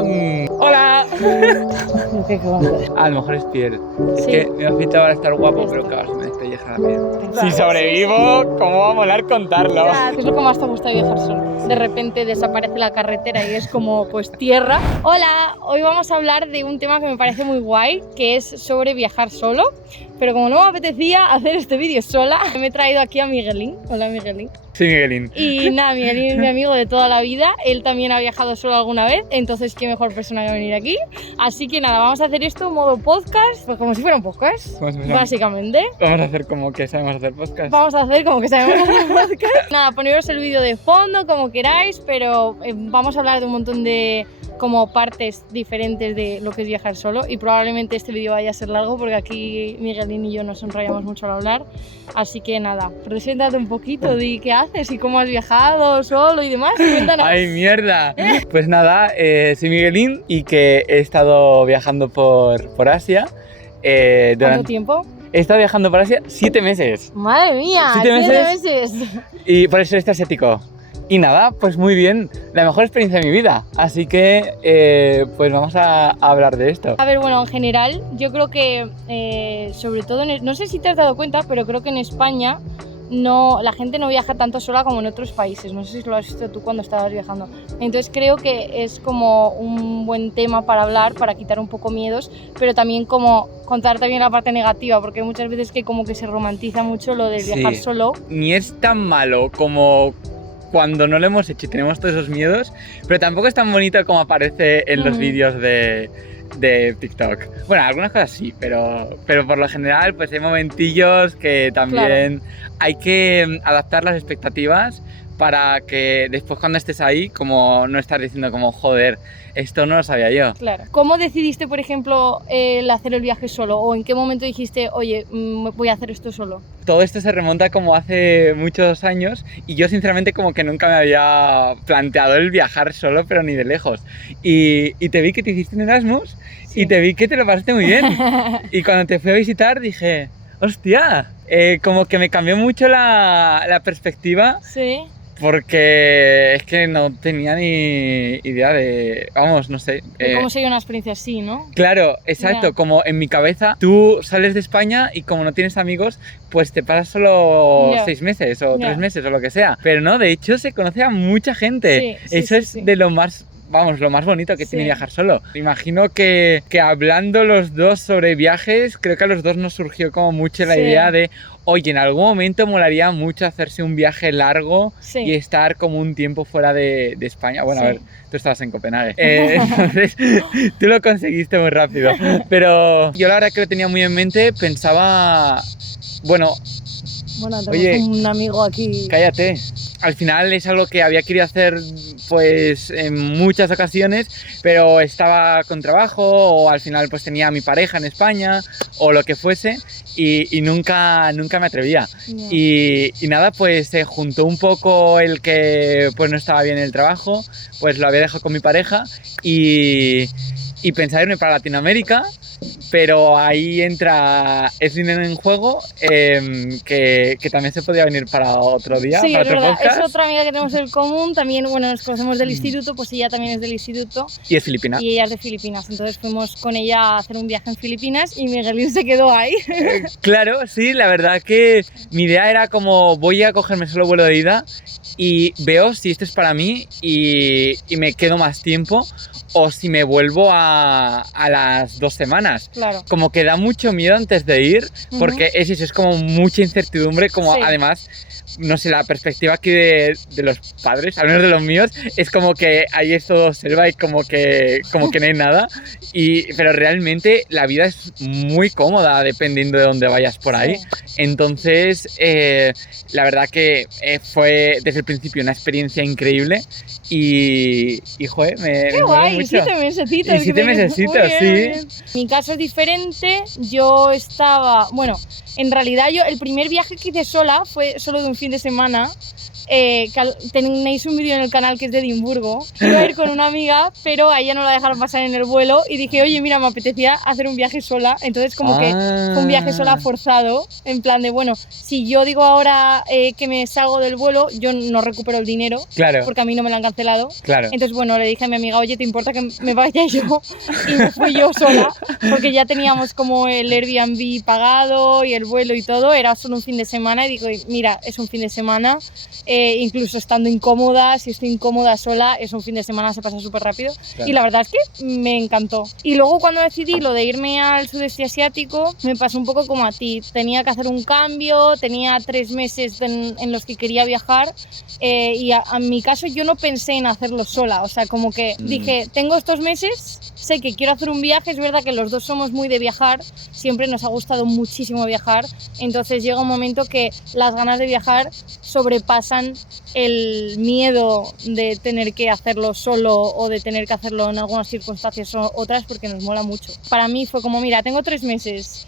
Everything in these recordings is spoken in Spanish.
¡Pam! ¡Hola! ¿Qué vamos a hacer? A lo mejor es piel. Es Sí. que me ha pintado para estar guapo, pero claro, se me despelleja la piel. Si sobrevivo, ¿cómo va a molar contarlo? Ya, ¿qué es lo que más te gusta de viajar solo? De repente desaparece la carretera y es como pues tierra. Hola, hoy vamos a hablar de un tema que me parece muy guay, que es sobre viajar solo. Pero como no me apetecía hacer este vídeo sola, me he traído aquí a Miguelín. Hola Miguelín. Sí, Miguelín. Y nada, Miguelín es mi amigo de toda la vida. Él también ha viajado solo alguna vez, entonces qué mejor persona que venir aquí. Así que nada, vamos a hacer esto en modo podcast, pues como si fuera un podcast, básicamente. Vamos a hacer como que sabemos hacer podcast. Vamos a hacer como que sabemos hacer podcast. Nada, poneros el vídeo de fondo como queráis, pero vamos a hablar de un montón de como partes diferentes de lo que es viajar solo, y probablemente este vídeo vaya a ser largo porque aquí Miguelín y yo nos enrollamos mucho al hablar. Así que nada, preséntate un poquito, di qué haces y cómo has viajado solo y demás. Cuéntanos. ¡Ay, mierda! Pues nada, soy Miguelín y que he estado viajando por Asia. ¿Cuánto tiempo? He estado viajando por Asia 7 meses. ¡Madre mía! 7 meses. Y por el sudeste asiático. Y nada, pues muy bien, la mejor experiencia de mi vida. Así que, pues vamos a hablar de esto. A ver, bueno, en general, yo creo que, sobre todo, no sé si te has dado cuenta, pero creo que en España la gente no viaja tanto sola como en otros países. No sé si lo has visto tú cuando estabas viajando. Entonces creo que es como un buen tema para hablar, para quitar un poco miedos, pero también como contar también la parte negativa, porque muchas veces que como que se romantiza mucho lo de viajar solo. Ni es tan malo como cuando no lo hemos hecho y tenemos todos esos miedos, pero tampoco es tan bonito como aparece en los vídeos de TikTok. Bueno, algunas cosas sí, pero por lo general pues hay momentillos que también hay que adaptar las expectativas para que después cuando estés ahí, como no estar diciendo como joder, esto no lo sabía yo. Claro. ¿Cómo decidiste, por ejemplo, el hacer el viaje solo? ¿O en qué momento dijiste, oye, voy a hacer esto solo? Todo esto se remonta como hace muchos años y yo sinceramente como que nunca me había planteado el viajar solo, pero ni de lejos. Y te vi que te hiciste un Erasmus y te vi que te lo pasaste muy bien. Y cuando te fui a visitar dije, hostia, como que me cambió mucho la perspectiva. Sí. Porque es que no tenía ni idea de, vamos, no sé. De cómo sería una experiencia así, ¿no? Claro, exacto, como en mi cabeza, tú sales de España y como no tienes amigos, pues te pasas solo 6 meses o 3 meses o lo que sea. Pero no, de hecho se conoce a mucha gente. Eso es de lo más... Vamos, lo más bonito que tiene viajar solo. Imagino que hablando los dos sobre viajes, creo que a los dos nos surgió como mucho la idea de, oye, en algún momento molaría mucho hacerse un viaje largo y estar como un tiempo fuera de España. Bueno, a ver, tú estabas en Copenhague. Entonces, tú lo conseguiste muy rápido. Pero yo la verdad que lo tenía muy en mente, pensaba, bueno, tenemos un amigo aquí. Cállate. Al final es algo que había querido hacer pues en muchas ocasiones, pero estaba con trabajo o al final pues tenía a mi pareja en España o lo que fuese y nunca me atrevía. Y nada, pues se juntó un poco el que pues no estaba bien en el trabajo, pues lo había dejado con mi pareja y pensaba irme para Latinoamérica. Pero ahí entra Evelyn en juego, que también se podía venir para otro día, para otro podcast. Es otra amiga que tenemos en común, también, bueno, nos conocemos del instituto, pues ella también es del instituto. Y es filipina. Y ella es de Filipinas, entonces fuimos con ella a hacer un viaje en Filipinas y Miguelín se quedó ahí. Claro, sí, la verdad que mi idea era como voy a cogerme solo vuelo de ida y veo si esto es para mí y me quedo más tiempo o si me vuelvo a las 2 semanas. Claro. Como que da mucho miedo antes de ir, porque es eso, es como mucha incertidumbre, como además, no sé, la perspectiva aquí de los padres, al menos de los míos, es como que ahí es todo selva y como que no hay nada, pero realmente la vida es muy cómoda dependiendo de dónde vayas por ahí. Entonces, la verdad que fue desde el principio una experiencia increíble y joder, ¡qué guay! Mucho. 7 mesecitos. Y 7 mesecitos, sí. Mi caso es diferente. Yo estaba, bueno, en realidad el primer viaje que hice sola fue solo de un fin de semana. tenéis un vídeo en el canal que es de Edimburgo. Iba a ir con una amiga, pero a ella no la dejaron pasar en el vuelo y dije, oye, mira, me apetecía hacer un viaje sola. Entonces como que fue un viaje sola forzado, en plan de, bueno, si yo digo ahora que me salgo del vuelo, yo no recupero el dinero, claro, porque a mí no me lo han cancelado. Claro. Entonces, bueno, le dije a mi amiga, oye, ¿te importa que me vaya yo? Y me fui yo sola, porque ya teníamos como el Airbnb pagado y el vuelo y todo, era solo un fin de semana y digo, mira, es un fin de semana, incluso estando incómoda, si estoy incómoda sola, es un fin de semana, se pasa súper rápido. Claro. Y la verdad es que me encantó. Y luego cuando decidí lo de irme al sudeste asiático, me pasó un poco como a ti, tenía que hacer un cambio, tenía 3 meses en los que quería viajar y en mi caso yo no pensé en hacerlo sola, o sea, como que dije, tengo estos meses, sé que quiero hacer un viaje, es verdad que los dos somos muy de viajar, siempre nos ha gustado muchísimo viajar, entonces llega un momento que las ganas de viajar sobrepasan el miedo de tener que hacerlo solo o de tener que hacerlo en algunas circunstancias o otras, porque nos mola mucho. Para mí fue como, mira, tengo 3 meses,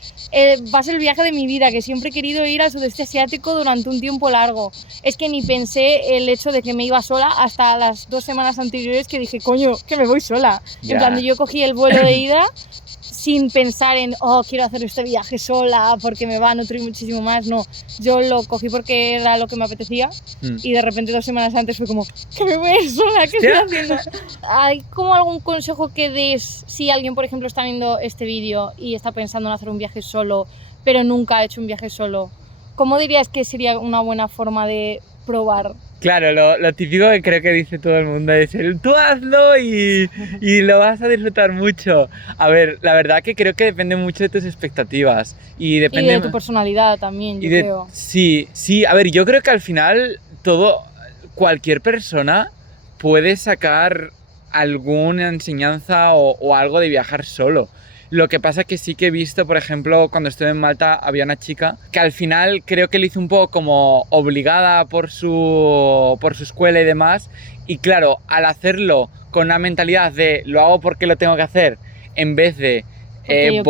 va a ser el viaje de mi vida, que siempre he querido ir al sudeste asiático durante un tiempo largo. Es que ni pensé el hecho de que me iba sola hasta las 2 semanas anteriores que dije, coño, que me voy sola. En plan, yo cogí el vuelo de ida sin pensar en, oh, quiero hacer este viaje sola porque me va a nutrir muchísimo más. No, yo lo cogí porque era lo que me apetecía y de repente 2 semanas antes fue como, que me voy a ir sola, ¿qué estoy haciendo? ¿Hay como algún consejo que des si alguien, por ejemplo, está viendo este vídeo y está pensando en hacer un viaje solo, pero nunca ha hecho un viaje solo? ¿Cómo dirías que sería una buena forma de probar? Claro, lo típico que creo que dice todo el mundo es el tú hazlo y lo vas a disfrutar mucho. A ver, la verdad que creo que depende mucho de tus expectativas y depende de tu personalidad también, yo creo. Sí, a ver, yo creo que al final cualquier persona puede sacar alguna enseñanza o algo de viajar solo. Lo que pasa es que sí que he visto, por ejemplo, cuando estuve en Malta había una chica que al final creo que lo hizo un poco como obligada por su escuela y demás. Y claro, al hacerlo con una mentalidad de lo hago porque lo tengo que hacer, en vez de vez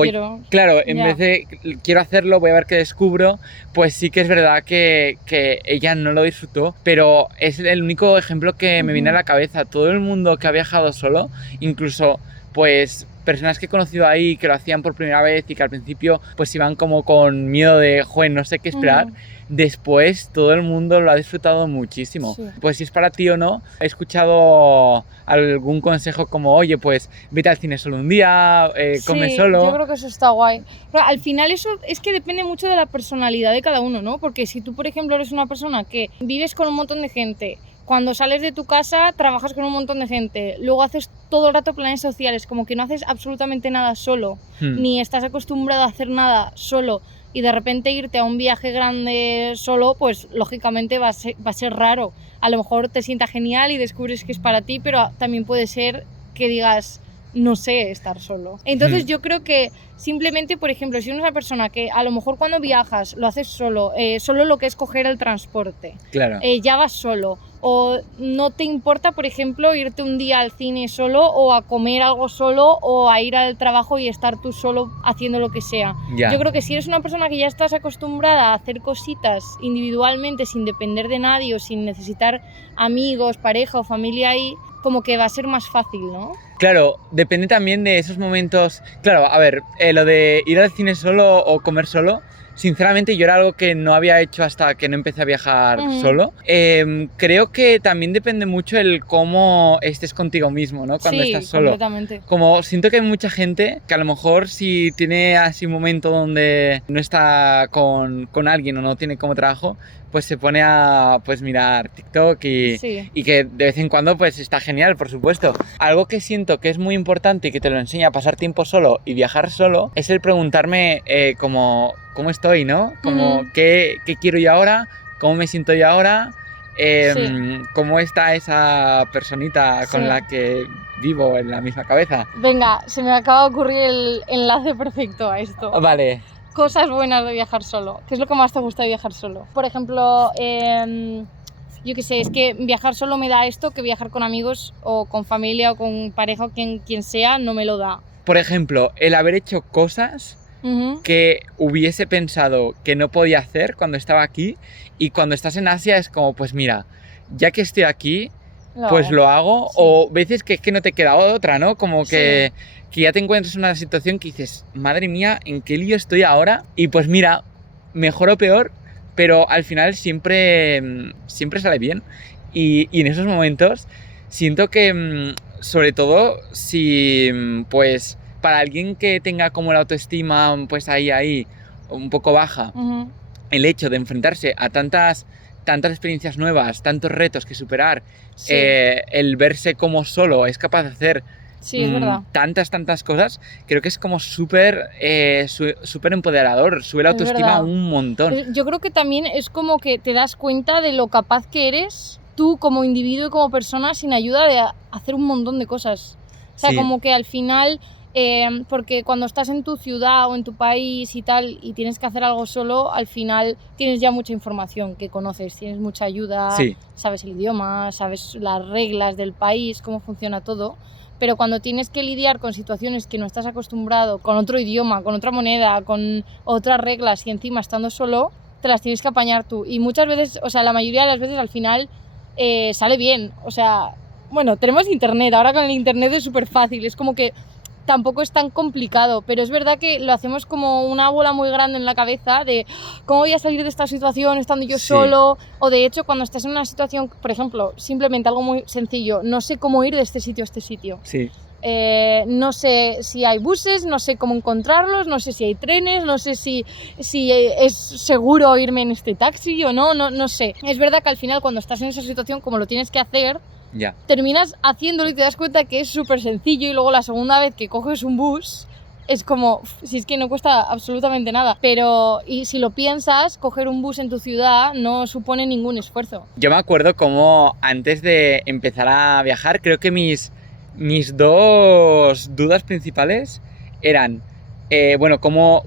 de quiero hacerlo, voy a ver qué descubro, pues sí que es verdad que ella no lo disfrutó, pero es el único ejemplo que me viene a la cabeza. Todo el mundo que ha viajado solo, incluso pues personas que he conocido ahí que lo hacían por primera vez y que al principio pues iban como con miedo de, joder, no sé qué esperar. Después todo el mundo lo ha disfrutado muchísimo. Sí. Pues si es para ti o no, he escuchado algún consejo como, oye, pues vete al cine solo un día, come solo. Yo creo que eso está guay. Pero al final eso es que depende mucho de la personalidad de cada uno, ¿no? Porque si tú, por ejemplo, eres una persona que vives con un montón de gente, cuando sales de tu casa trabajas con un montón de gente, luego haces todo el rato planes sociales, como que no haces absolutamente nada solo, ni estás acostumbrado a hacer nada solo, y de repente irte a un viaje grande solo, pues lógicamente va a ser raro. A lo mejor te sienta genial y descubres que es para ti, pero también puede ser que digas, no sé estar solo. Entonces yo creo que simplemente, por ejemplo, si eres una persona que a lo mejor cuando viajas lo haces solo, solo lo que es coger el transporte, claro. Ya vas solo, o no te importa, por ejemplo, irte un día al cine solo o a comer algo solo o a ir al trabajo y estar tú solo haciendo lo que sea. Yo creo que si eres una persona que ya estás acostumbrada a hacer cositas individualmente sin depender de nadie o sin necesitar amigos, pareja o familia ahí, como que va a ser más fácil, ¿no? Claro, depende también de esos momentos. Claro, a ver, lo de ir al cine solo o comer solo, sinceramente yo era algo que no había hecho hasta que no empecé a viajar solo. Creo que también depende mucho el cómo estés contigo mismo, ¿no? Cuando estás solo. Completamente. Como siento que hay mucha gente que a lo mejor si tiene así un momento donde no está con alguien o no tiene como trabajo, pues se pone a pues mirar TikTok y que de vez en cuando pues está genial, por supuesto. Algo que siento que es muy importante y que te lo enseña a pasar tiempo solo y viajar solo es el preguntarme como cómo estoy, ¿no? Como qué quiero yo ahora, cómo me siento yo ahora, cómo está esa personita con la que vivo en la misma cabeza. Venga, se me acaba de ocurrir el enlace perfecto a esto. Vale. Cosas buenas de viajar solo. ¿Qué es lo que más te gusta de viajar solo? Por ejemplo, yo qué sé, es que viajar solo me da esto que viajar con amigos o con familia o con pareja o quien sea no me lo da. Por ejemplo, el haber hecho cosas que hubiese pensado que no podía hacer cuando estaba aquí, y cuando estás en Asia es como, pues mira, ya que estoy aquí, pues lo hago. Sí. O veces que es que no te queda otra, ¿no? Como que ya te encuentras en una situación que dices, madre mía, ¿en qué lío estoy ahora? Y pues mira, mejor o peor, pero al final siempre sale bien. Y en esos momentos siento que, sobre todo, si pues para alguien que tenga como la autoestima pues ahí un poco baja, el hecho de enfrentarse a tantas experiencias nuevas, tantos retos que superar, el verse como solo es capaz de hacer es verdad. tantas cosas, creo que es como súper empoderador, sube la autoestima un montón. Yo creo que también es como que te das cuenta de lo capaz que eres tú como individuo y como persona sin ayuda de hacer un montón de cosas. O sea, como que al final, porque cuando estás en tu ciudad o en tu país y tal y tienes que hacer algo solo, al final tienes ya mucha información que conoces, tienes mucha ayuda, sabes el idioma, sabes las reglas del país, cómo funciona todo. Pero cuando tienes que lidiar con situaciones que no estás acostumbrado, con otro idioma, con otra moneda, con otras reglas y encima estando solo, te las tienes que apañar tú. Y muchas veces, o sea, la mayoría de las veces al final sale bien. O sea, bueno, tenemos internet, ahora con el internet es súper fácil, es como que tampoco es tan complicado, pero es verdad que lo hacemos como una bola muy grande en la cabeza de cómo voy a salir de esta situación estando yo solo, o de hecho cuando estás en una situación, por ejemplo, simplemente algo muy sencillo, no sé cómo ir de este sitio a este sitio. No sé si hay buses, no sé cómo encontrarlos, no sé si hay trenes, no sé si es seguro irme en este taxi o no sé. Es verdad que al final cuando estás en esa situación, como lo tienes que hacer, terminas haciéndolo y te das cuenta que es súper sencillo y luego la segunda vez que coges un bus es como, si es que no cuesta absolutamente nada, pero y si lo piensas, coger un bus en tu ciudad no supone ningún esfuerzo. Yo me acuerdo como antes de empezar a viajar, creo que mis dos dudas principales eran, bueno, cómo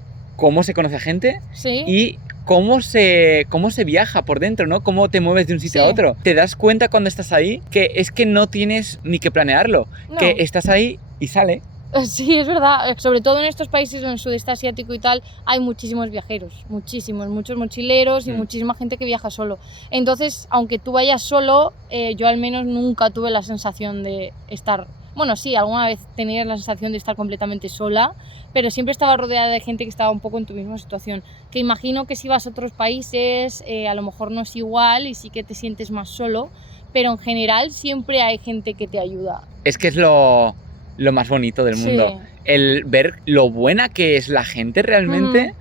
se conoce gente y cómo se viaja por dentro, ¿no? Cómo te mueves de un sitio a otro. Te das cuenta cuando estás ahí que es que no tienes ni que planearlo, que estás ahí y sale. Sí, es verdad. Sobre todo en estos países en el sudeste asiático y tal, hay muchísimos viajeros, muchos mochileros y muchísima gente que viaja solo. Entonces, aunque tú vayas solo, yo al menos nunca tuve la sensación de estar... Bueno, sí, alguna vez tenía la sensación de estar completamente sola, pero siempre estaba rodeada de gente que estaba un poco en tu misma situación. Que imagino que si vas a otros países, a lo mejor no es igual y sí que te sientes más solo, pero en general siempre hay gente que te ayuda. Es que es lo más bonito del mundo. El ver lo buena que es la gente realmente,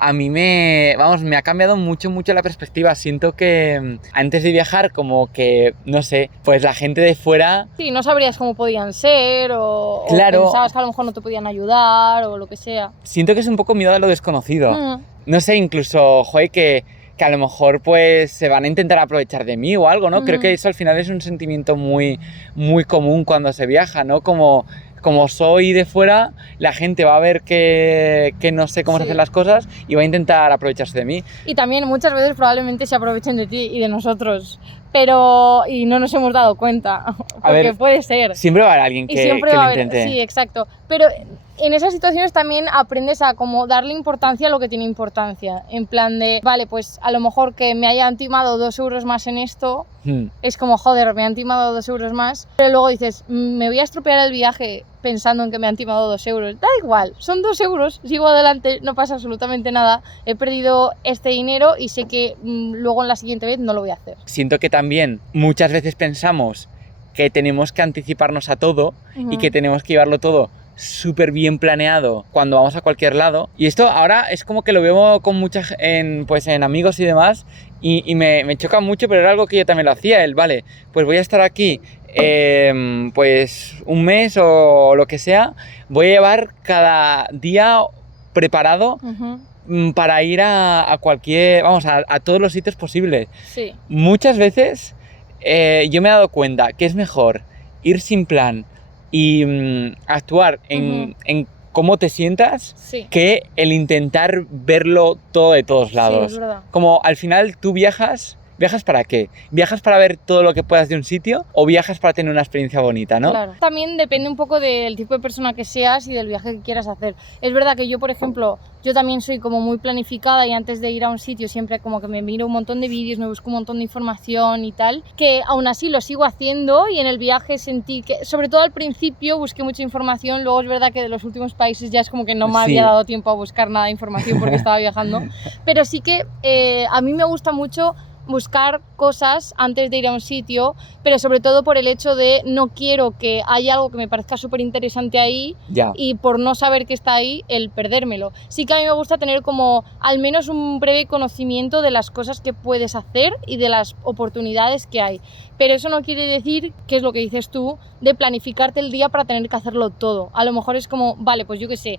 a mí me ha cambiado mucho la perspectiva. Siento que antes de viajar como que, no sé, pues la gente de fuera... Sí, no sabrías cómo podían ser o pensabas que a lo mejor no te podían ayudar o lo que sea. Siento que es un poco miedo a lo desconocido. No sé, incluso, joder, que a lo mejor pues se van a intentar aprovechar de mí o algo, ¿no? Creo que eso al final es un sentimiento muy común cuando se viaja, ¿no? Como soy de fuera, la gente va a ver que no sé cómo se hacen las cosas y va a intentar aprovecharse de mí. Y también muchas veces probablemente se aprovechen de ti y de nosotros, y no nos hemos dado cuenta, porque puede ser. Siempre va a haber alguien que lo intente. Sí, exacto. Pero en esas situaciones también aprendes a como darle importancia a lo que tiene importancia. En plan de, vale, pues a lo mejor que me hayan timado 2 euros más en esto, es como, joder, me han timado 2 euros más. Pero luego dices, me voy a estropear el viaje pensando en que me han timado 2 euros. Da igual, son 2 euros, sigo adelante, no pasa absolutamente nada. He perdido este dinero y sé que luego en la siguiente vez no lo voy a hacer. Siento que también muchas veces pensamos que tenemos que anticiparnos a todo y que tenemos que llevarlo todo súper bien planeado cuando vamos a cualquier lado. Y esto ahora es como que lo veo con en amigos y demás y me choca mucho, pero era algo que yo también lo hacía. Vale, pues voy a estar aquí pues un mes o lo que sea, voy a llevar cada día preparado para ir a cualquier, a todos los sitios posibles. Sí. Muchas veces yo me he dado cuenta que es mejor ir sin plan y actuar en cómo te sientas que el intentar verlo todo de todos lados. Sí, es verdad. Como al final tú viajas ¿viajas para qué? ¿Viajas para ver todo lo que puedas de un sitio o viajas para tener una experiencia bonita, no? Claro. También depende un poco del tipo de persona que seas y del viaje que quieras hacer. Es verdad que yo, por ejemplo, yo también soy como muy planificada y antes de ir a un sitio siempre como que me miro un montón de vídeos, me busco un montón de información y tal, que aún así lo sigo haciendo y en el viaje sentí que, sobre todo al principio, busqué mucha información, luego es verdad que de los últimos países ya es como que no me había dado tiempo a buscar nada de información porque estaba viajando, pero sí que a mí me gusta mucho buscar cosas antes de ir a un sitio, pero sobre todo por el hecho de no quiero que haya algo que me parezca súper interesante ahí y por no saber que está ahí, el perdérmelo. Sí que a mí me gusta tener como al menos un breve conocimiento de las cosas que puedes hacer y de las oportunidades que hay, pero eso no quiere decir, que es lo que dices tú, de planificarte el día para tener que hacerlo todo. A lo mejor es como, vale, pues yo qué sé,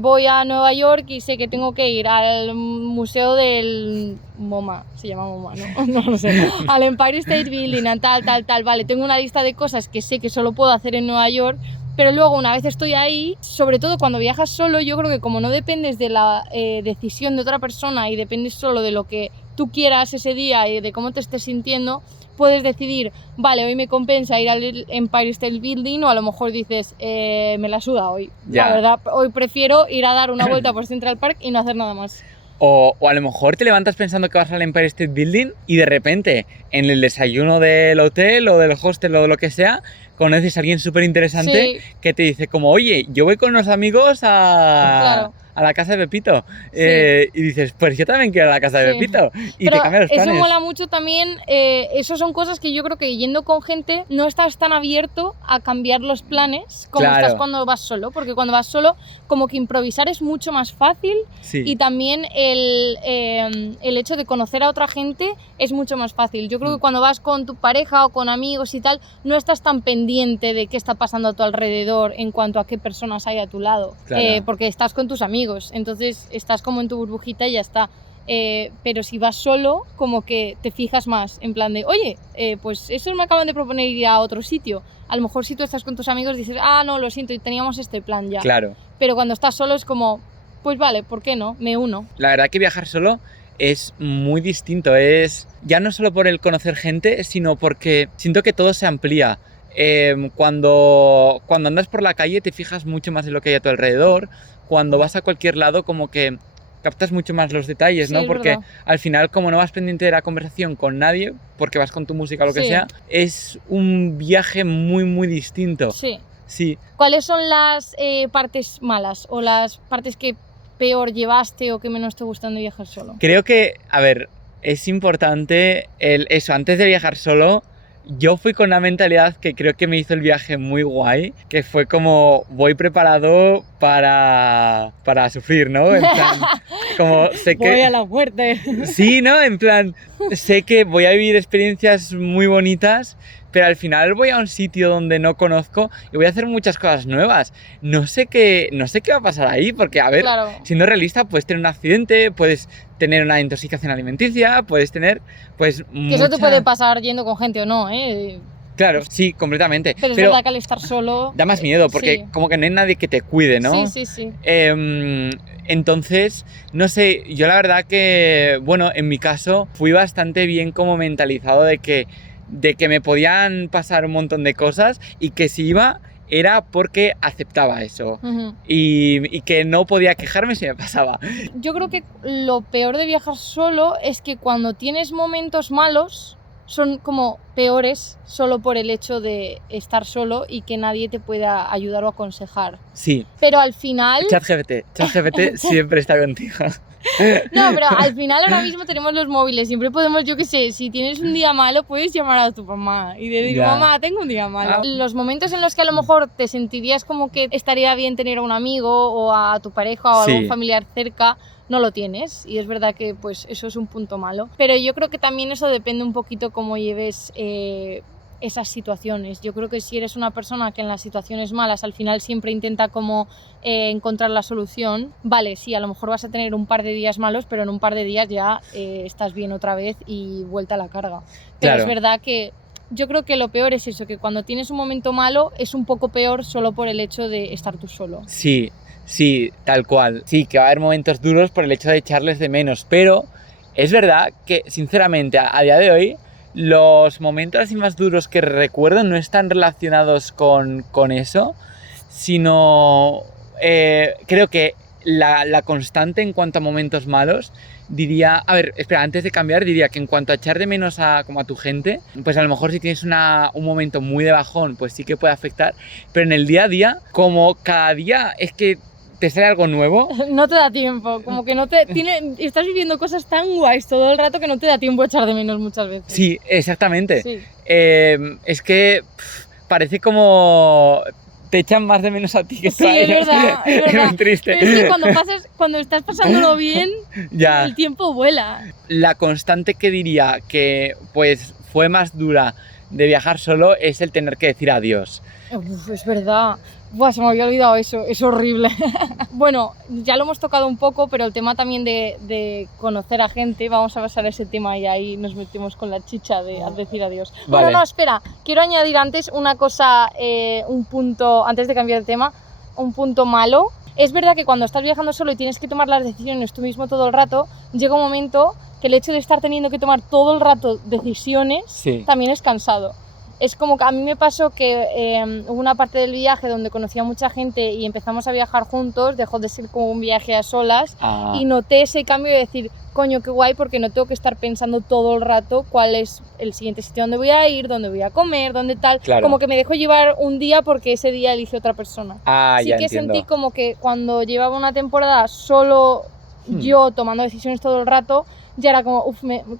voy a Nueva York y sé que tengo que ir al museo del MoMA, se llama MoMA, ¿no? No lo sé, al Empire State Building, tal, vale, tengo una lista de cosas que sé que solo puedo hacer en Nueva York, pero luego una vez estoy ahí, sobre todo cuando viajas solo, yo creo que como no dependes de la decisión de otra persona y dependes solo de lo que tú quieras ese día y de cómo te estés sintiendo, puedes decidir, vale, hoy me compensa ir al Empire State Building, o a lo mejor dices, me la suda hoy. La verdad, hoy prefiero ir a dar una vuelta por Central Park y no hacer nada más. O a lo mejor te levantas pensando que vas al Empire State Building y de repente en el desayuno del hotel o del hostel o de lo que sea, conoces a alguien súper interesante que te dice como, oye, yo voy con unos amigos a la casa de Pepito. Y dices, pues yo también quiero ir a la casa de Pepito. Y pero te cambia los planes. Eso mola mucho también. Eso son cosas que yo creo que yendo con gente no estás tan abierto a cambiar los planes como estás cuando vas solo. Porque cuando vas solo, como que improvisar es mucho más fácil. Y también el hecho de conocer a otra gente es mucho más fácil. Yo creo que cuando vas con tu pareja o con amigos y tal, no estás tan pendiente de qué está pasando a tu alrededor en cuanto a qué personas hay a tu lado. Porque estás con tus amigos. Entonces estás como en tu burbujita y ya está. Pero si vas solo, como que te fijas más en plan de, oye, pues eso me acaban de proponer ir a otro sitio. A lo mejor si tú estás con tus amigos dices, no, lo siento, y teníamos este plan ya. Claro. Pero cuando estás solo es como, pues vale, ¿por qué no? Me uno. La verdad que viajar solo es muy distinto. Es ya no solo por el conocer gente, sino porque siento que todo se amplía. Cuando andas por la calle te fijas mucho más en lo que hay a tu alrededor. Cuando vas a cualquier lado como que captas mucho más los detalles, ¿no? Porque verdad. Al final, como no vas pendiente de la conversación con nadie, porque vas con tu música o lo que sea, es un viaje muy, muy distinto. Sí. ¿Cuáles son las partes malas o las partes que peor llevaste o que menos te gustan de viajar solo? Creo que, a ver, es importante eso, antes de viajar solo. Yo fui con una mentalidad que creo que me hizo el viaje muy guay, que fue como voy preparado para sufrir, ¿no? En plan, como sé que... Voy a la muerte. Sí, ¿no? En plan, sé que voy a vivir experiencias muy bonitas, pero al final voy a un sitio donde no conozco y voy a hacer muchas cosas nuevas. No sé qué va a pasar ahí, porque, a ver, siendo realista, puedes tener un accidente, puedes tener una intoxicación alimenticia, puedes tener, pues, que eso te puede pasar yendo con gente o no, ¿eh? Claro, sí, completamente. Pero es verdad que al estar solo... Da más miedo, porque como que no hay nadie que te cuide, ¿no? Sí. Entonces, no sé, yo la verdad que, bueno, en mi caso, fui bastante bien como mentalizado de que me podían pasar un montón de cosas y que si iba era porque aceptaba eso y que no podía quejarme si me pasaba. Yo creo que lo peor de viajar solo es que cuando tienes momentos malos son como peores solo por el hecho de estar solo y que nadie te pueda ayudar o aconsejar. Sí. Pero al final... ChatGPT siempre está contigo. No, pero al final ahora mismo tenemos los móviles, siempre podemos, yo qué sé, si tienes un día malo puedes llamar a tu mamá y decir, mamá, tengo un día malo. Los momentos en los que a lo mejor te sentirías como que estaría bien tener a un amigo o a tu pareja o a algún familiar cerca, no lo tienes, y es verdad que pues eso es un punto malo, pero yo creo que también eso depende un poquito cómo lleves esas situaciones. Yo creo que si eres una persona que en las situaciones malas al final siempre intenta como encontrar la solución, vale, sí, a lo mejor vas a tener un par de días malos, pero en un par de días ya estás bien otra vez y vuelta a la carga. Pero es verdad que yo creo que lo peor es eso, que cuando tienes un momento malo es un poco peor solo por el hecho de estar tú solo. Sí, tal cual. Sí, que va a haber momentos duros por el hecho de echarles de menos, pero Es verdad que, sinceramente, a día de hoy, los momentos así más duros que recuerdo no están relacionados con eso, sino creo que la constante en cuanto a momentos malos, diría, a ver, espera, antes de cambiar, diría que en cuanto a echar de menos como a tu gente, pues a lo mejor si tienes un momento muy de bajón, pues sí que puede afectar, pero en el día a día, como cada día es que te sale algo nuevo. No te da tiempo, como que estás viviendo cosas tan guays todo el rato que no te da tiempo a echar de menos muchas veces. Sí, exactamente. Sí. Es que parece como te echan más de menos a ti que tú a ellos. Es verdad. Es muy triste. Pero es que cuando estás pasándolo bien, ya. El tiempo vuela. La constante que diría que pues fue más dura de viajar solo es el tener que decir adiós. Es verdad. Buah, se me había olvidado eso, es horrible. Bueno, ya lo hemos tocado un poco, pero el tema también de conocer a gente, vamos a pasar ese tema y ahí nos metemos con la chicha de decir adiós. Vale. Bueno, no, espera, quiero añadir antes una cosa, un punto, antes de cambiar de tema, un punto malo. Es verdad que cuando estás viajando solo y tienes que tomar las decisiones tú mismo todo el rato, llega un momento que el hecho de estar teniendo que tomar todo el rato decisiones también es cansado. Es como que a mí me pasó que hubo una parte del viaje donde conocí a mucha gente y empezamos a viajar juntos, dejó de ser como un viaje a solas y noté ese cambio de decir, coño, qué guay, porque no tengo que estar pensando todo el rato cuál es el siguiente sitio donde voy a ir, dónde voy a comer, dónde tal. Claro. Como que me dejo llevar un día porque ese día elige otra persona. Sí que entiendo. Sentí como que cuando llevaba una temporada solo yo tomando decisiones todo el rato, ya era como,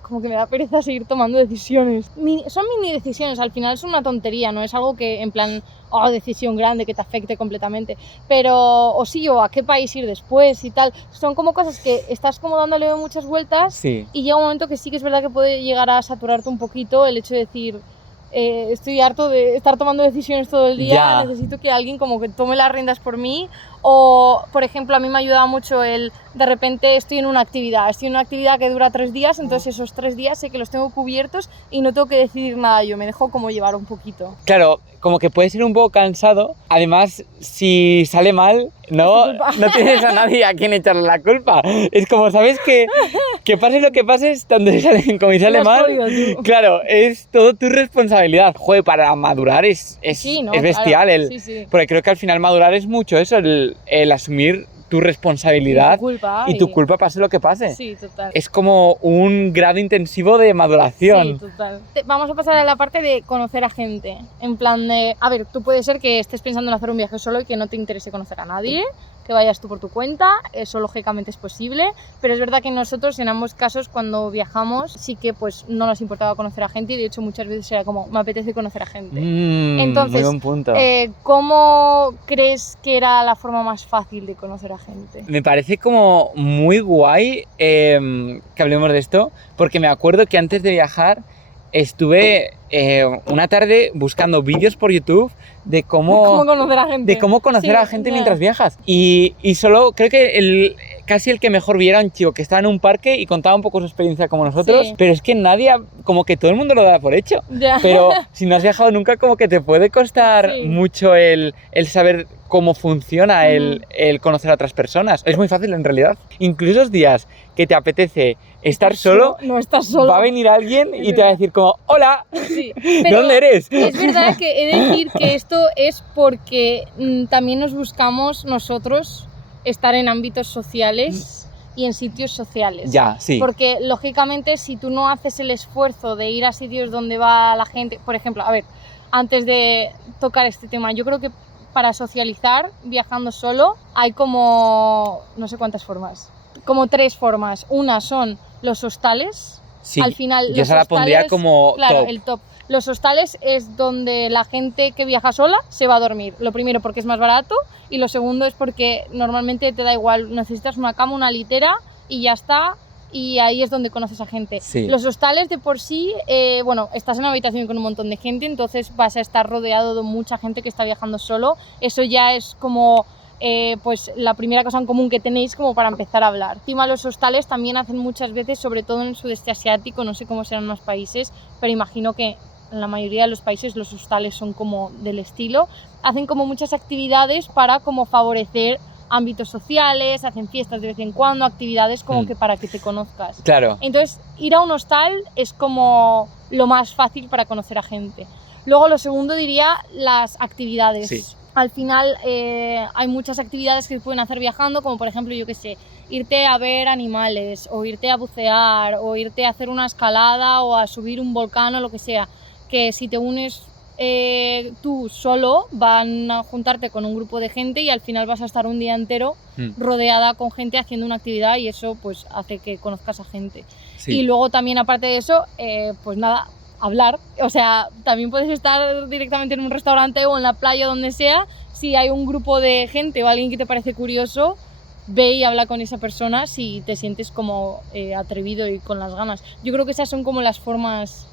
como que me da pereza seguir tomando decisiones. Son mini decisiones, al final son una tontería, no es algo que en plan, decisión grande que te afecte completamente, pero, o a qué país ir después y tal. Son como cosas que estás como dándole muchas vueltas y llega un momento que sí que es verdad que puede llegar a saturarte un poquito el hecho de decir, estoy harto de estar tomando decisiones todo el día, necesito que alguien como que tome las riendas por mí. O, por ejemplo, a mí me ayudaba mucho de repente estoy en una actividad que dura 3 días, entonces esos 3 días sé que los tengo cubiertos y no tengo que decidir nada yo, me dejo como llevar un poquito. Claro, como que puede ser un poco cansado, además si sale mal, no tienes a nadie a quien echarle la culpa. Es como, ¿sabes? Que pase lo que pase, tanto si sale, como si sale mal, claro, es todo tu responsabilidad. Joder, para madurar es bestial, claro, porque creo que al final madurar es mucho eso, el asumir tu responsabilidad y tu culpa pase lo que pase. Sí, total. Es como un grado intensivo de maduración. Sí, total. Vamos a pasar a la parte de conocer a gente. En plan de, a ver, tú puede ser que estés pensando en hacer un viaje solo y que no te interese conocer a nadie, que vayas tú por tu cuenta, eso lógicamente es posible, pero es verdad que nosotros en ambos casos cuando viajamos sí que pues no nos importaba conocer a gente y de hecho muchas veces era como, me apetece conocer a gente. Entonces, muy buen punto. ¿Cómo crees que era la forma más fácil de conocer a gente? Me parece como muy guay que hablemos de esto, porque me acuerdo que antes de viajar estuve una tarde buscando vídeos por YouTube de cómo conocer a gente. De cómo conocer a gente mientras viajas. Y solo creo que casi el que mejor vi era un chico que estaba en un parque y contaba un poco su experiencia como nosotros, pero es que nadie, como que todo el mundo lo da por hecho. Pero si no has viajado nunca, como que te puede costar mucho el saber cómo funciona el conocer a otras personas. Es muy fácil en realidad. Incluso esos días que te apetece estar solo, no estás solo, va a venir alguien y te va a decir como, hola, ¿de dónde eres? Es verdad que he de decir que esto es porque también nos buscamos nosotros estar en ámbitos sociales y en sitios sociales. Porque lógicamente si tú no haces el esfuerzo de ir a sitios donde va la gente, por ejemplo, a ver, antes de tocar este tema, yo creo que para socializar viajando solo hay como no sé cuántas formas, como 3 formas. Una son los hostales. Al final yo se la pondría como top. El top. Los hostales es donde la gente que viaja sola se va a dormir. Lo primero porque es más barato y lo segundo es porque normalmente te da igual, necesitas una cama, una litera y ya está. Y ahí es donde conoces a gente. Los hostales de por sí, estás en una habitación con un montón de gente, entonces vas a estar rodeado de mucha gente que está viajando solo. Eso ya es como pues la primera cosa en común que tenéis como para empezar a hablar. Encima los hostales también hacen muchas veces, sobre todo en el sudeste asiático, no sé cómo serán más países, pero imagino que en la mayoría de los países los hostales son como del estilo. Hacen como muchas actividades para como favorecer ámbitos sociales, hacen fiestas de vez en cuando, actividades como que para que te conozcas. Claro. Entonces, ir a un hostal es como lo más fácil para conocer a gente. Luego, lo segundo diría las actividades. Sí. Al final hay muchas actividades que se pueden hacer viajando, como por ejemplo, yo qué sé, irte a ver animales, o irte a bucear, o irte a hacer una escalada, o a subir un volcán o lo que sea, que si te unes tú solo, van a juntarte con un grupo de gente y al final vas a estar un día entero rodeada con gente haciendo una actividad, y eso pues hace que conozcas a gente. Sí. Y luego también, aparte de eso, pues nada, hablar. O sea, también puedes estar directamente en un restaurante o en la playa, donde sea. Si hay un grupo de gente o alguien que te parece curioso, ve y habla con esa persona si te sientes como atrevido y con las ganas. Yo creo que esas son como las formas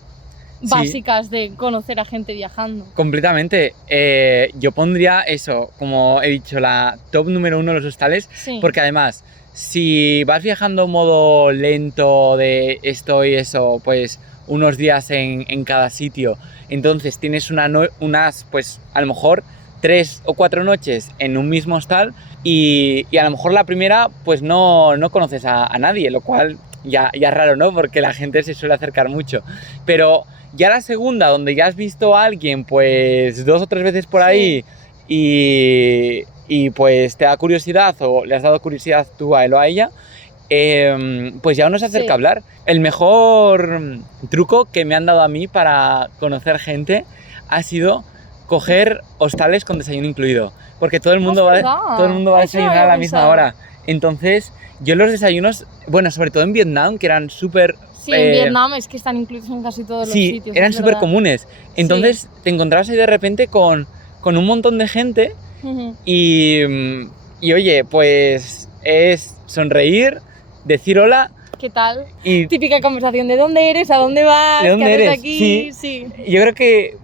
básicas de conocer a gente viajando. Completamente. Yo pondría eso, como he dicho, la top número 1 de los hostales, porque además, si vas viajando modo lento de esto y eso, pues unos días en cada sitio, entonces tienes unas, pues a lo mejor 3 o 4 noches en un mismo hostal, y a lo mejor la primera pues no conoces a nadie, lo cual ya es raro, ¿no? Porque la gente se suele acercar mucho, pero ya la segunda, donde ya has visto a alguien pues 2 o 3 veces por ahí, y pues te da curiosidad, o le has dado curiosidad tú a él o a ella, pues ya uno se acerca a hablar. El mejor truco que me han dado a mí para conocer gente ha sido coger hostales con desayuno incluido, porque todo el mundo va a desayunar a la misma hora. Entonces, yo los desayunos, bueno, sobre todo en Vietnam, que eran súper... Sí, en Vietnam es que están incluidos en casi todos los sitios. Sí, eran súper comunes. Entonces, te encontrabas ahí de repente con un montón de gente, y oye, pues es sonreír, decir hola. ¿Qué tal? Y típica conversación de dónde eres, a dónde vas, ¿de dónde qué haces eres? aquí. Sí. Yo creo que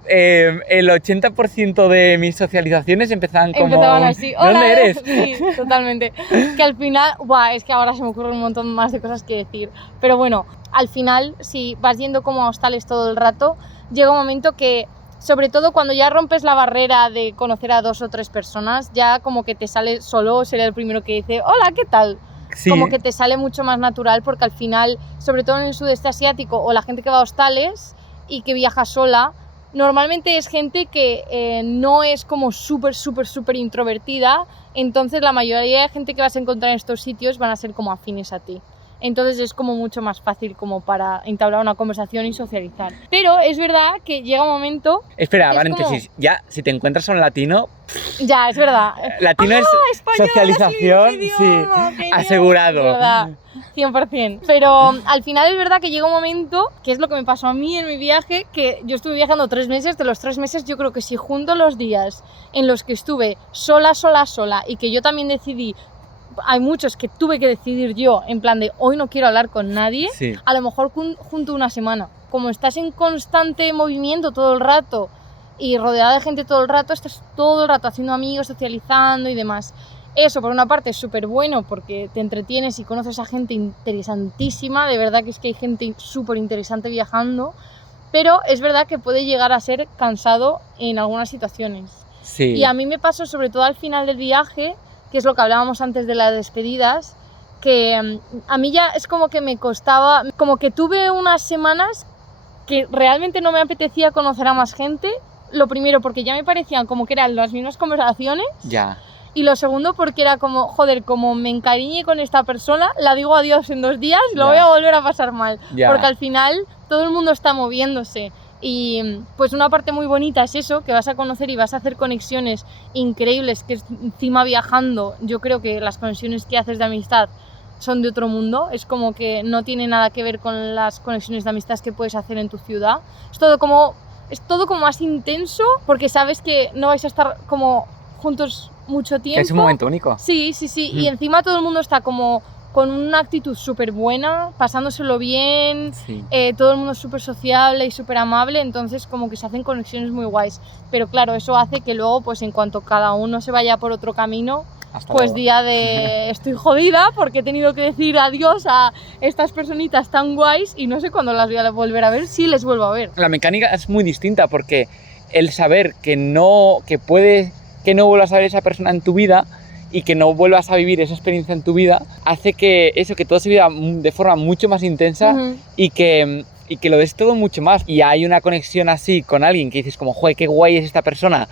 el 80% de mis socializaciones empezaban así. Hola, ¿dónde eres? Sí, totalmente. Que al final, es que ahora se me ocurren un montón más de cosas que decir. Pero bueno, al final, si vas yendo como a hostales todo el rato, llega un momento que, sobre todo cuando ya rompes la barrera de conocer a 2 o 3 personas, ya como que te sale solo, seré el primero que dice, hola, ¿qué tal? Sí. Como que te sale mucho más natural, porque al final, sobre todo en el sudeste asiático, o la gente que va a hostales y que viaja sola, normalmente es gente que no es como súper introvertida, entonces la mayoría de gente que vas a encontrar en estos sitios van a ser como afines a ti. Entonces es como mucho más fácil como para entablar una conversación y socializar. Pero es verdad que llega un momento... Espera, paréntesis, como... ya si te encuentras a un latino... Ya, es verdad. Latino es español, socialización, sí, asegurado. Es verdad, 100%. Pero al final es verdad que llega un momento, que es lo que me pasó a mí en mi viaje, que yo estuve viajando 3 meses, de los 3 meses yo creo que si junto los días en los que estuve sola, y que yo también decidí, hay muchos que tuve que decidir yo, en plan de hoy no quiero hablar con nadie, a lo mejor junto una semana. Como estás en constante movimiento todo el rato y rodeada de gente todo el rato, estás todo el rato haciendo amigos, socializando y demás. Eso, por una parte, es súper bueno porque te entretienes y conoces a gente interesantísima, de verdad que es que hay gente súper interesante viajando, pero es verdad que puede llegar a ser cansado en algunas situaciones. Sí. Y a mí me pasó, sobre todo al final del viaje, que es lo que hablábamos antes de las despedidas, que a mí ya es como que me costaba, como que tuve unas semanas que realmente no me apetecía conocer a más gente. Lo primero, porque ya me parecían como que eran las mismas conversaciones. Ya. Y lo segundo, porque era como, joder, como me encariñe con esta persona, la digo adiós en 2 días, lo voy a volver a pasar mal. Porque al final todo el mundo está moviéndose. Y pues una parte muy bonita es eso, que vas a conocer y vas a hacer conexiones increíbles, que encima viajando, yo creo que las conexiones que haces de amistad son de otro mundo, es como que no tiene nada que ver con las conexiones de amistad que puedes hacer en tu ciudad. Es todo como más intenso, porque sabes que no vais a estar como juntos mucho tiempo. Es un momento único. Sí, y encima todo el mundo está como con una actitud súper buena, pasándoselo bien, todo el mundo es súper sociable y súper amable, entonces como que se hacen conexiones muy guays. Pero claro, eso hace que luego, pues en cuanto cada uno se vaya por otro camino, hasta pues luego. Día de estoy jodida porque he tenido que decir adiós a estas personitas tan guays y no sé cuándo las voy a volver a ver, si les vuelvo a ver. La mecánica es muy distinta, porque el saber que no vuelvas a ver a esa persona en tu vida y que no vuelvas a vivir esa experiencia en tu vida, hace que todo se viva de forma mucho más intensa y que lo des todo mucho más. Y hay una conexión así con alguien que dices como, joder, qué guay es esta persona,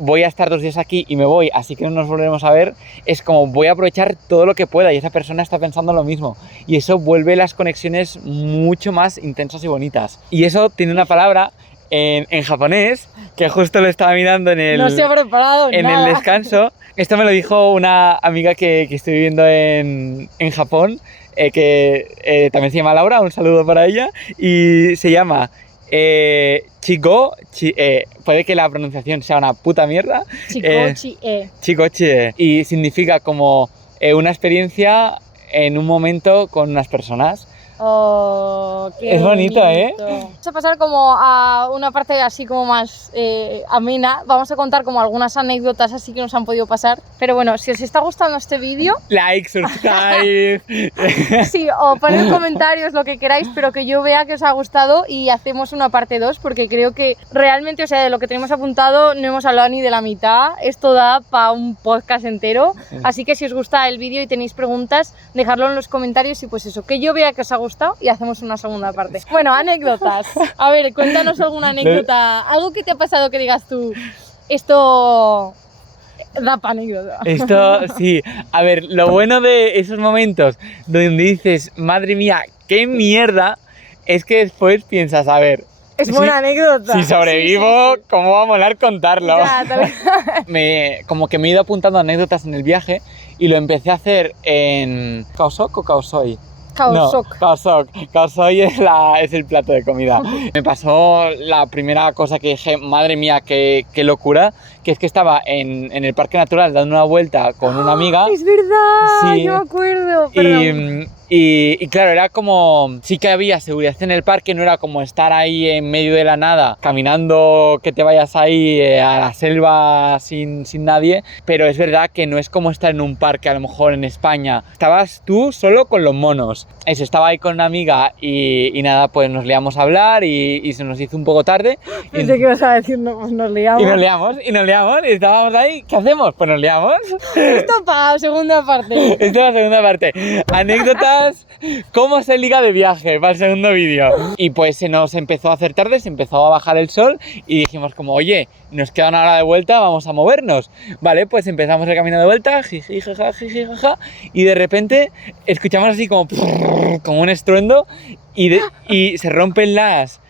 voy a estar 2 días aquí y me voy, así que no nos volveremos a ver, es como voy a aprovechar todo lo que pueda y esa persona está pensando lo mismo. Y eso vuelve las conexiones mucho más intensas y bonitas. Y eso tiene una palabra en japonés, que justo lo estaba mirando en el descanso. Esto me lo dijo una amiga que estoy viviendo en Japón, que también se llama Laura, un saludo para ella, y se llama Chigo, puede que la pronunciación sea una puta mierda. Chigo Chie. Y significa como una experiencia en un momento con unas personas. Oh, qué es bonito, bonito. Vamos a pasar como a una parte así como más amena. Vamos a contar como algunas anécdotas así que nos han podido pasar. Pero bueno, si os está gustando este vídeo, like, subscribe. Sí, o poned comentarios, lo que queráis, pero que yo vea que os ha gustado y hacemos una parte 2, porque creo que realmente, o sea, de lo que tenemos apuntado no hemos hablado ni de la mitad. Esto da para un podcast entero. Así que si os gusta el vídeo y tenéis preguntas, dejadlo en los comentarios y pues eso, que yo vea que os ha gustado y hacemos una segunda parte. Bueno, anécdotas. A ver, cuéntanos alguna anécdota, algo que te ha pasado que digas tú, esto da para anécdota. Esto, sí. A ver, lo bueno de esos momentos donde dices, madre mía, qué mierda, es que después piensas, a ver, es buena anécdota. Si sobrevivo, sí. ¿Cómo va a molar contarlo? Ya, como que me he ido apuntando anécdotas en el viaje y lo empecé a hacer en Kaosok o Kaosoi. Kaosok. No, Kaosok. Kaosoi es el plato de comida. Me pasó la primera cosa que dije, madre mía, qué locura, que es que estaba en el Parque Natural dando una vuelta con una amiga. ¡Es verdad! Sí. Yo me acuerdo. Y claro, era como, sí que había seguridad en el parque, no era como estar ahí en medio de la nada, caminando, que te vayas ahí a la selva sin nadie, pero es verdad que no es como estar en un parque a lo mejor en España. Estabas tú solo con los monos. Eso, estaba ahí con una amiga y nada, pues nos liamos a hablar y se nos hizo un poco tarde. Pensé que ibas a decir, no, pues nos liamos. Y nos liamos, y estábamos ahí, ¿qué hacemos? Pues nos liamos. Esto para segunda parte. Esto es la segunda parte. Anécdotas, cómo se liga de viaje para el segundo vídeo. Y pues se nos empezó a hacer tarde, se empezó a bajar el sol y dijimos como, oye, nos queda una hora de vuelta, vamos a movernos. Vale, pues empezamos el camino de vuelta, jiji, jaja, y de repente escuchamos así como un estruendo y se rompen las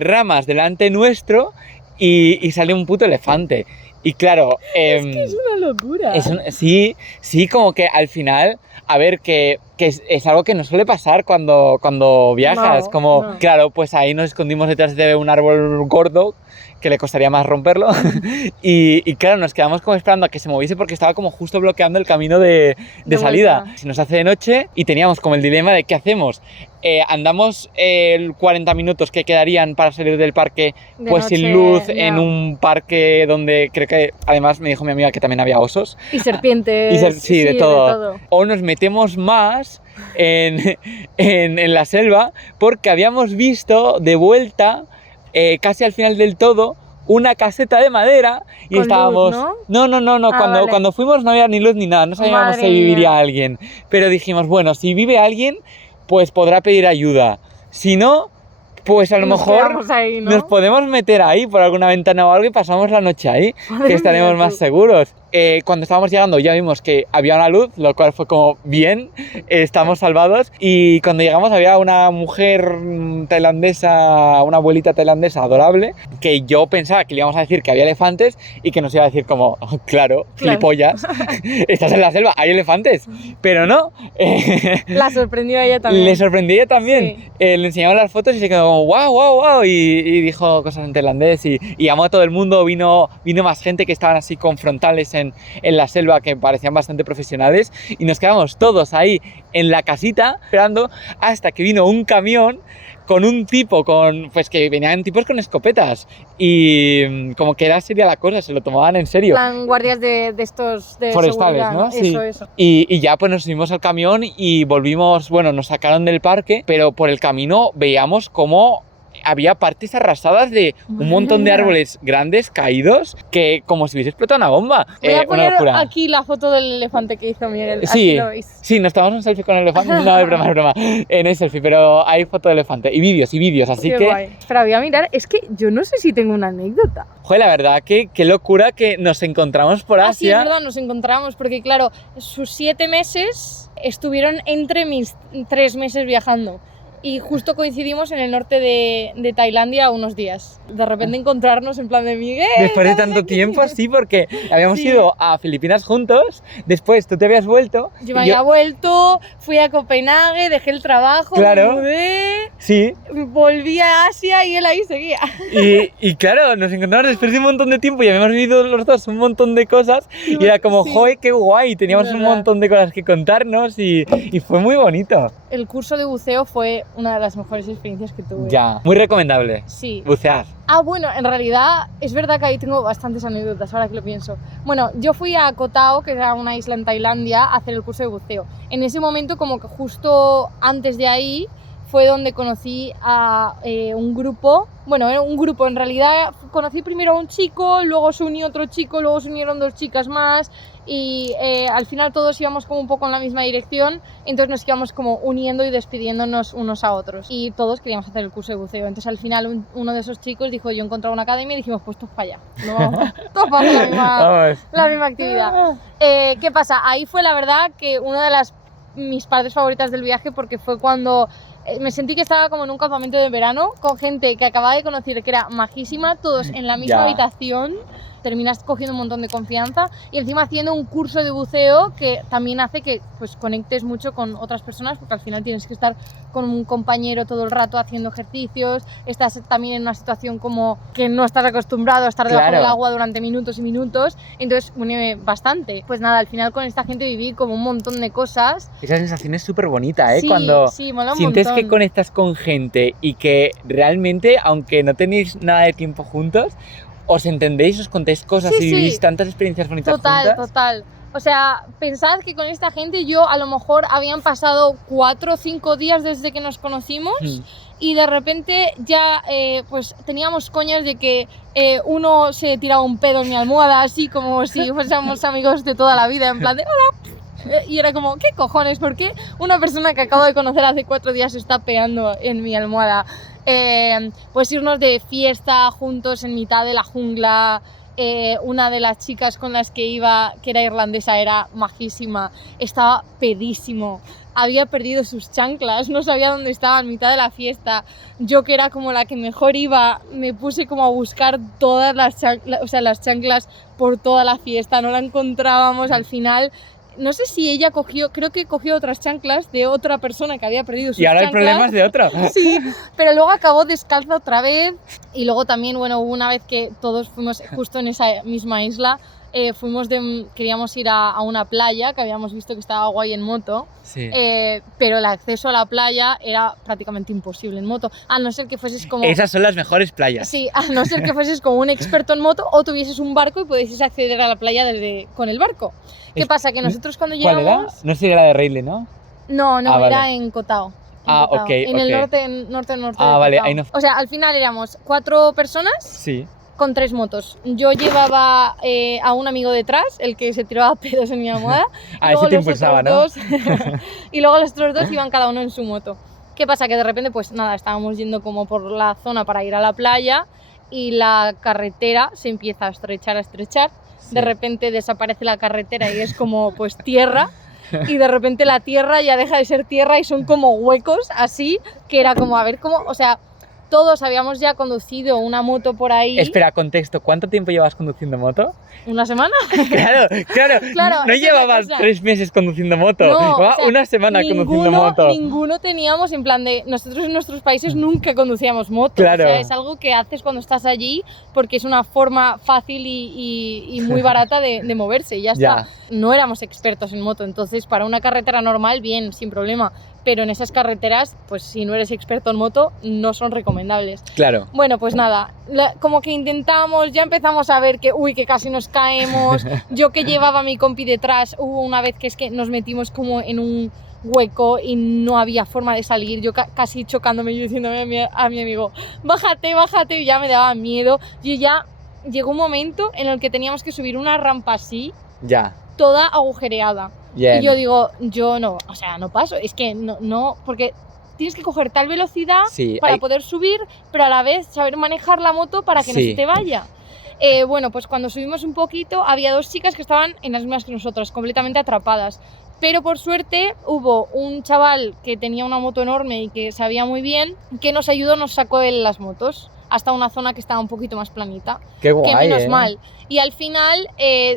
ramas delante nuestro y sale un puto elefante. Y claro... es que es una locura. Sí, como que al final, a ver, que es algo que no suele pasar cuando viajas. No. Claro, pues ahí nos escondimos detrás de un árbol gordo, que le costaría más romperlo. y claro, nos quedamos como esperando a que se moviese porque estaba como justo bloqueando el camino de salida. Vuelta. Se nos hace de noche y teníamos como el dilema de ¿qué hacemos? Andamos 40 minutos que quedarían para salir del parque de pues noche, sin luz, no. En un parque donde creo que además me dijo mi amiga que también había osos. Y serpientes. Sí, de todo. O nos metemos más en la selva porque habíamos visto de vuelta casi al final del todo una caseta de madera y estábamos... Luz, ¿no? No. Cuando fuimos no había ni luz ni nada, no sabíamos si viviría alguien. Pero dijimos, bueno, si vive alguien, pues podrá pedir ayuda. Si no, pues a lo mejor ahí, ¿no? Nos podemos meter ahí por alguna ventana o algo y pasamos la noche ahí, que estaremos más seguros. Cuando estábamos llegando ya vimos que había una luz, lo cual fue como bien, estamos salvados. Y cuando llegamos había una mujer tailandesa, una abuelita tailandesa adorable, que yo pensaba que le íbamos a decir que había elefantes y que nos iba a decir como, claro. Gilipollas, estás en la selva, hay elefantes, pero no. La sorprendió a ella también. Le sorprendió a ella también. Sí. Le enseñamos las fotos y se quedó como, wow, y dijo cosas en tailandés y llamó a todo el mundo, vino más gente que estaban así con frontales en la selva que parecían bastante profesionales y nos quedamos todos ahí en la casita esperando hasta que vino un camión con un tipo, pues que venían tipos con escopetas y como que era seria la cosa, se lo tomaban en serio. Plan guardias de estos de forestales, seguridad, ¿no? Sí. Eso. Y ya pues nos subimos al camión y volvimos, bueno, nos sacaron del parque, pero por el camino veíamos cómo había partes arrasadas de un montón de árboles grandes caídos que como si hubiese explotado una bomba. Voy a una poner locura. aquí la foto del elefante que hizo Miguel, Sí, así lo veis. sí, nos tomamos un selfie con el elefante. No, es broma, es broma. No hay selfie, pero hay foto de elefante. Y vídeos, así Qué que... guay. Espera, voy a mirar, es que yo no sé si tengo una anécdota. Joder, la verdad, qué locura que nos encontramos por Ah, sí, es Asia. verdad, nos encontramos, porque claro, sus 7 meses estuvieron entre mis 3 meses viajando. Y justo coincidimos en el norte de Tailandia unos días. De repente encontrarnos en plan de Miguel. Después de ¿estamos tanto aquí? tiempo, sí, porque habíamos Sí. ido a Filipinas juntos, después tú te habías vuelto. Yo me había vuelto, fui a Copenhague, dejé el trabajo, Claro. me mudé, Sí, volví a Asia y él ahí seguía. y claro, nos encontramos después de un montón de tiempo y habíamos vivido los dos un montón de cosas y era como, Sí. joder, qué guay, teníamos un Verdad. montón de cosas que contarnos y fue muy bonito. El curso de buceo fue una de las mejores experiencias que tuve. Ya, muy recomendable. Sí. Bucear. Ah, bueno, en realidad es verdad que ahí tengo bastantes anécdotas, ahora que lo pienso. Bueno, yo fui a Koh Tao, que era una isla en Tailandia, a hacer el curso de buceo. En ese momento, como que justo antes de ahí, fue donde conocí a un grupo. Bueno, era un grupo, en realidad conocí primero a un chico, luego se unió otro chico, luego se unieron 2 chicas más y al final todos íbamos como un poco en la misma dirección, entonces nos íbamos como uniendo y despidiéndonos unos a otros y todos queríamos hacer el curso de buceo. Entonces al final uno de esos chicos dijo, yo he encontrado una academia y dijimos, pues todos para allá, no vamos, todos para hacer Vamos. la misma actividad. ¿Qué pasa? Ahí fue la verdad que una de mis partes favoritas del viaje, porque fue cuando me sentí que estaba como en un campamento de verano con gente que acababa de conocer, que era majísima, todos en la misma Ya. habitación, terminas cogiendo un montón de confianza y encima haciendo un curso de buceo que también hace que pues conectes mucho con otras personas, porque al final tienes que estar con un compañero todo el rato haciendo ejercicios, estás también en una situación como que no estás acostumbrado a estar debajo Claro. del agua durante minutos y minutos, entonces une bastante. Pues nada, al final con esta gente viví como un montón de cosas. Esa sensación es súper bonita, ¿eh? Sí, Cuando sí, mola un sientes montón. que conectas con gente y que realmente, aunque no tenéis nada de tiempo juntos, os entendéis, os contáis cosas Sí, y sí. vivís tantas experiencias bonitas Total, juntas. total. O sea, pensad que con esta gente yo a lo mejor habían pasado 4 o 5 días desde que nos conocimos Mm. y de repente ya pues teníamos coñas de que uno se tiraba un pedo en mi almohada así como si fuésemos amigos de toda la vida, en plan de hola. Y era como, ¿qué cojones? ¿Por qué una persona que acabo de conocer hace 4 días se está pegando en mi almohada? Pues irnos de fiesta juntos en mitad de la jungla. Una de las chicas con las que iba, que era irlandesa, era majísima, estaba pedísimo, había perdido sus chanclas, no sabía dónde estaba en mitad de la fiesta. Yo, que era como la que mejor iba, me puse como a buscar todas las chanclas por toda la fiesta, no la encontrábamos. Al final no sé si ella creo que cogió otras chanclas de otra persona que había perdido sus Y ahora el chanclas. problema es de otro. Sí, pero luego acabó descalza otra vez. Y luego también, bueno, hubo una vez que todos fuimos justo en esa misma isla, queríamos ir a una playa que habíamos visto que estaba guay en moto, Sí. pero el acceso a la playa era prácticamente imposible en moto, a no ser que fueses como... Esas son las mejores playas. Sí, a no ser que fueses como un experto en moto o tuvieses un barco y pudieses acceder a la playa con el barco. ¿Qué pasa? Que nosotros cuando ¿Cuál era? llegamos... No sería la de Rayleigh, ¿no? No, Ah, vale. era en Koh Tao. Ah, Koh Tao, ok, en el ok. norte de Ah, Koh vale, Tao. ahí no- O sea, al final éramos 4 personas Sí. con 3 motos. Yo llevaba a un amigo detrás, el que se tiraba pedos en mi almohada. Ah, luego ese te los impulsaba, otros ¿no? dos- y luego los otros 2 iban cada uno en su moto. ¿Qué pasa? Que de repente, pues nada, estábamos yendo como por la zona para ir a la playa y la carretera se empieza a estrechar, Sí. De repente desaparece la carretera y es como pues tierra. Y de repente la tierra ya deja de ser tierra y son como huecos así, que era como a ver cómo, o sea, todos habíamos ya conducido una moto por ahí. Espera, contexto, ¿cuánto tiempo llevas conduciendo moto? ¿Una semana? Claro, claro. Claro, No esa es la llevabas cosa. 3 meses conduciendo moto. No, Llevaba o sea, una semana conduciendo moto. Ninguno teníamos, en plan de, nosotros en nuestros países nunca conducíamos moto. Claro. O sea, es algo que haces cuando estás allí porque es una forma fácil y muy barata de moverse, y ya está. Ya. No éramos expertos en moto, entonces para una carretera normal, bien, sin problema. Pero en esas carreteras, pues si no eres experto en moto, no son recomendables. Claro. Bueno, pues nada, como que intentamos, ya empezamos a ver que, que casi nos caemos. Yo que llevaba a mi compi detrás, hubo una vez que es que nos metimos como en hueco y no había forma de salir, yo casi chocándome y diciéndome a mi amigo, bájate, bájate, y ya me daba miedo. Yo ya llegó un momento en el que teníamos que subir una rampa así, Ya. toda agujereada. Bien. Y yo digo, yo no, o sea, no paso, es que no, porque tienes que coger tal velocidad Sí, para poder subir, pero a la vez saber manejar la moto para que no Sí. se te vaya. Bueno, pues cuando subimos un poquito, había 2 chicas que estaban en las mismas que nosotros, completamente atrapadas. Pero por suerte hubo un chaval que tenía una moto enorme y que sabía muy bien, que nos ayudó, nos sacó en las motos hasta una zona que estaba un poquito más planita. Qué guay, Que menos mal. Y al final,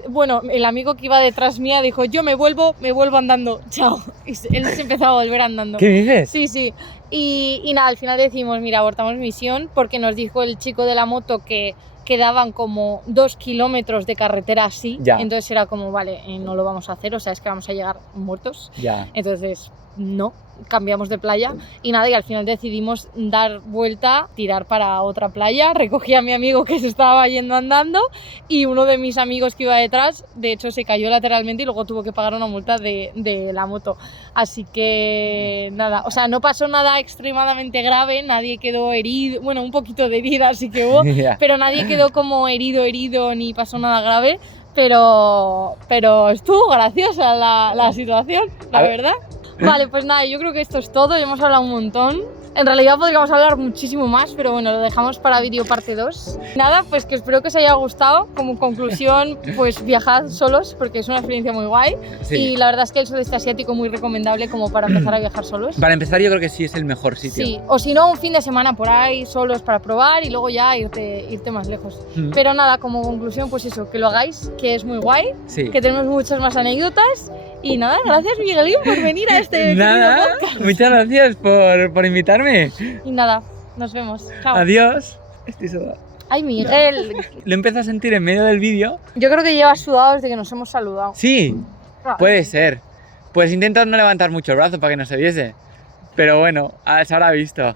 bueno, el amigo que iba detrás mía dijo, yo me vuelvo andando, chao. Y él se empezó a volver andando. ¿Qué dices? Sí, sí. Y nada, al final decimos, mira, abortamos misión, porque nos dijo el chico de la moto que quedaban como 2 kilómetros de carretera así. Ya. Entonces era como, vale, no lo vamos a hacer, o sea, es que vamos a llegar muertos. Ya. Entonces, no, cambiamos de playa y nada, y al final decidimos dar vuelta, tirar para otra playa. Recogí a mi amigo que se estaba yendo andando y uno de mis amigos que iba detrás, de hecho, se cayó lateralmente y luego tuvo que pagar una multa de la moto. Así que nada, o sea, no pasó nada extremadamente grave, nadie quedó herido, bueno, un poquito de herida sí que hubo, Ya. pero nadie quedó como herido ni pasó nada grave. Pero estuvo graciosa la situación, la verdad. Vale, pues nada, yo creo que esto es todo, hemos hablado un montón. En realidad podríamos hablar muchísimo más, pero bueno, lo dejamos para vídeo parte 2. Nada, pues que espero que os haya gustado. Como conclusión, pues viajad solos, porque es una experiencia muy guay. Sí. Y la verdad es que el sudeste asiático muy recomendable como para empezar a viajar solos. Para empezar, yo creo que sí es el mejor sitio. Sí, o si no, un fin de semana por ahí, solos para probar y luego ya irte más lejos. Pero nada, como conclusión, pues eso, que lo hagáis, que es muy guay, Sí. que tenemos muchas más anécdotas. Y nada, gracias Miguelín por venir a este Nada, querido podcast. muchas gracias por invitarme. Y nada, nos vemos. Chao. Adiós. Estoy sudado. Ay, Miguel. Lo empiezo a sentir en medio del vídeo. Yo creo que llevas sudado desde que nos hemos saludado. Sí, puede ser. Pues intento no levantar mucho el brazo para que no se viese. Pero bueno, se habrá visto.